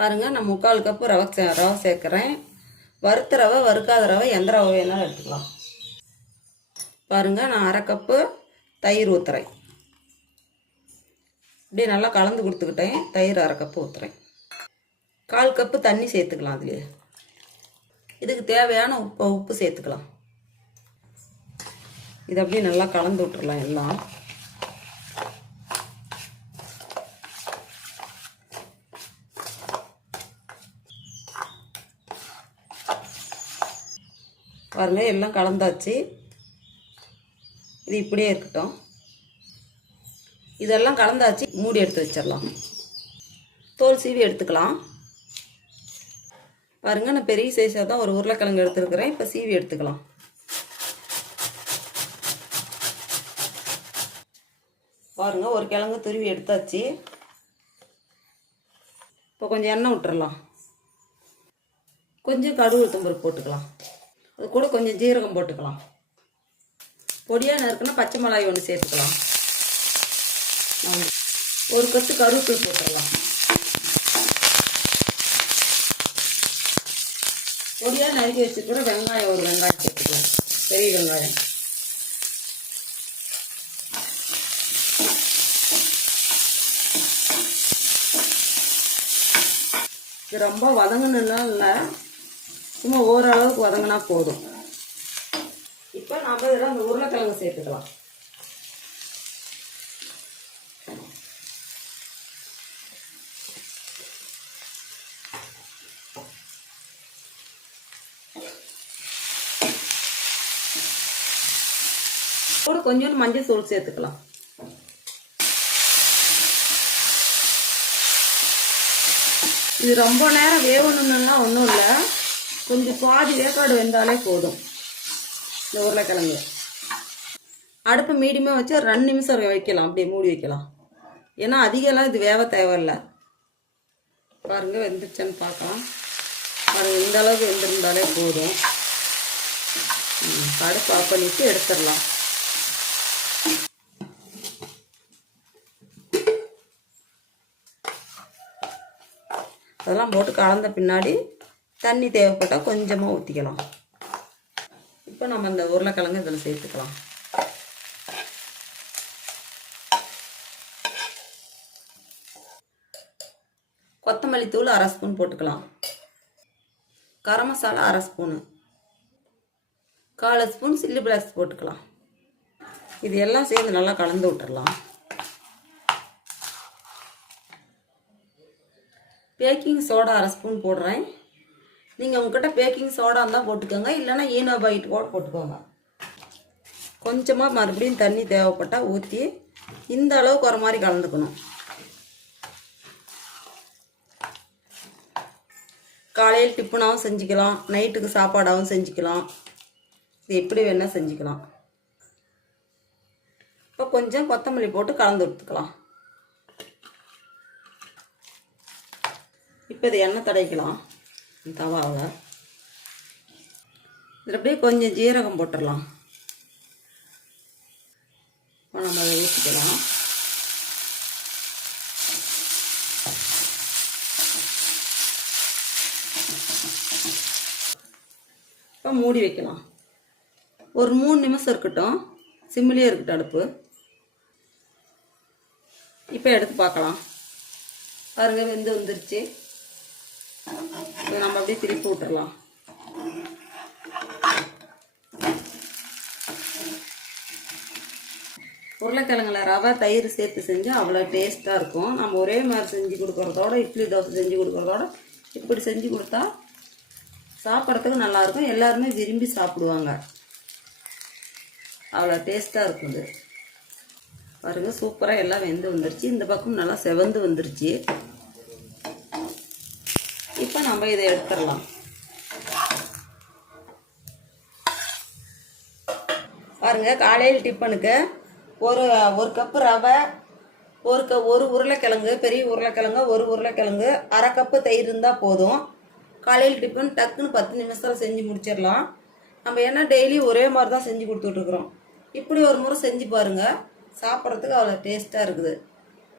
பாருங்கள், நான் 3/4 கப்பு ரவை சேர்க்குறேன். வறுத்த ரவை, வறுக்காத ரவை, எந்த ரவை வேணாலும் எடுத்துக்கலாம். பாருங்கள், நான் 1/2 கப்பு தயிர் ஊற்றுறேன். இப்படியே நல்லா கலந்து கொடுத்துக்கிட்டேன். தயிர் 1/2 கப்பு ஊற்றுறேன். 1/4 கப்பு தண்ணி சேர்த்துக்கலாம். அதுலேயே இதுக்கு தேவையான உப்பு சேர்த்துக்கலாம். இது அப்படியே நல்லா கலந்து விட்டுறலாம் எல்லாம். பாருங்க, எல்லாம் கலந்தாச்சு. இது இப்படியே இருக்கட்டும். இதெல்லாம் கலந்தாச்சு. மூடி எடுத்து வச்சிடலாம். தோல் சீவி எடுத்துக்கலாம். பாருங்க, நான் பெரிய சைஸாக தான் ஒரு உருளைக்கிழங்கு எடுத்துருக்கிறேன். இப்போ சீவி எடுத்துக்கலாம். பாருங்க, ஒரு கிழங்கு துருவி எடுத்தாச்சு. இப்போ கொஞ்சம் எண்ணெய் விட்டுறலாம். கொஞ்சம் கடுகு உளுத்தம்பருப்பு போட்டுக்கலாம். அது கூட கொஞ்சம் ஜீரகம் போட்டுக்கலாம். பொடியாக நறுக்குன்னா பச்சை மிளகாய் ஒன்று சேர்த்துக்கலாம். ஒரு கட்டு கருவேப்பிலை போட்டுடலாம். பொடியாக நறுக்கி வச்சுக்கூட வெங்காயம், ஒரு வெங்காயம் சேர்த்துக்கலாம். பெரிய வெங்காயம். இது ரொம்ப வதங்கணும்லாம் இல்லை, சும்மா ஓரளவுக்கு வதங்கினா போதும். இப்போ நாம் இதில் அந்த உருளைக்கிழங்கு சேர்த்துக்கலாம். கூட கொஞ்சோண்டு மஞ்சள் தூள் சேர்த்துக்கலாம். இது ரொம்ப நேரம் வேகணும்னுலாம் ஒன்றும் இல்லை, கொஞ்சம் பாதி வேக்காடு வெந்தாலே போதும். இந்த உருளைக்கிழங்கு அடுப்பு மீடியமாக வச்சு ஒரு 2 நிமிஷம் வைக்கலாம். அப்படியே மூடி வைக்கலாம். ஏன்னா அதிகம்லாம் இது வேக தேவையில்லை. பாருங்கள், வெந்துருச்சான்னு பார்க்கலாம். பாருங்கள், இந்த அளவுக்கு வெந்திருந்தாலே போதும். அடுப்பு ஆஃப் பண்ணிட்டு எடுத்துடலாம். அதெல்லாம் போட்டு கலந்த பின்னாடி தண்ணி தேவைப்பட்டால் கொஞ்சமாக ஊற்றிக்கலாம். இப்போ நம்ம அந்த உருளைக்கிழங்கு இதில் சேர்த்துக்கலாம். கொத்தமல்லி தூள் 1/2 ஸ்பூன் போட்டுக்கலாம். Garam masala 1/2 spoon, 1/4 spoon chilli flakes போட்டுக்கலாம். இது எல்லாம் சேர்ந்து நல்லா கலந்து விட்டுறலாம். பேக்கிங் சோடா 1/2 ஸ்பூன் போடுறேன். நீங்கள் உங்ககிட்ட பேக்கிங் சோடா இருந்தால் போட்டுக்கோங்க, இல்லைன்னா ஈனோ பைட் கூட போட்டுக்கோங்க. கொஞ்சமாக மறுபடியும் தண்ணி தேவைப்பட்டால் ஊற்றி இந்த அளவுக்கு வர மாதிரி கலந்துக்கணும். காலையில் டிஃபனாகவும் செஞ்சுக்கலாம், நைட்டுக்கு சாப்பாடாகவும் செஞ்சுக்கலாம். இது எப்படி வேணால் செஞ்சுக்கலாம். இப்போ கொஞ்சம் கொத்தமல்லி போட்டு கலந்து விட்டுக்கலாம். இப்போ இது எண்ணெய் தடவிக்கலாம் தவாவில். இதில் அப்படியே கொஞ்சம் ஜீரகம் போட்டுடலாம். நம்ம அதை ஊற்றிக்கலாம். இப்போ மூடி வைக்கலாம். ஒரு 3 நிமிஷம் இருக்கட்டும். சிம்மிலே இருக்கட்டும் அடுப்பு. இப்போ எடுத்து பார்க்கலாம். பாருங்கள், வெந்து வந்துருச்சு. நம்ம அப்படியே திருப்பி விட்டுறலாம். உருளைக்கிழங்குல ரவை தயிர் சேர்த்து செஞ்சால் அவ்வளோ டேஸ்ட்டாக இருக்கும். நம்ம ஒரே மாதிரி செஞ்சு கொடுக்குறதோட, இட்லி தோசை செஞ்சு கொடுக்குறதோட இப்படி செஞ்சு கொடுத்தா சாப்பிட்றதுக்கு நல்லாயிருக்கும். எல்லாருமே விரும்பி சாப்பிடுவாங்க. அவ்வளோ டேஸ்ட்டாக இருக்குது. பாருங்கள், சூப்பராக எல்லாம் வெந்து வந்துருச்சு. இந்த பக்கம் நல்லா செவந்து வந்துருச்சு. இப்போ நம்ம இதை எடுத்துடலாம். பாருங்கள், காலையில் டிஃபனுக்கு ஒரு கப்பு ரவை, ஒரு உருளைக்கிழங்கு, பெரிய உருளைக்கிழங்கு, ஒரு உருளைக்கிழங்கு, 1/2 கப்பு தயிர் இருந்தால் போதும். காலையில் டிஃபன் டக்குன்னு 10 நிமிஷத்தில் செஞ்சு முடிச்சிடலாம். நம்ம என்ன டெய்லி ஒரே மாதிரி தான் செஞ்சு கொடுத்துட்ருக்குறோம். இப்படி ஒரு முறை செஞ்சு பாருங்கள், சாப்பிட்றதுக்கு அவ்வளோ டேஸ்ட்டாக இருக்குது.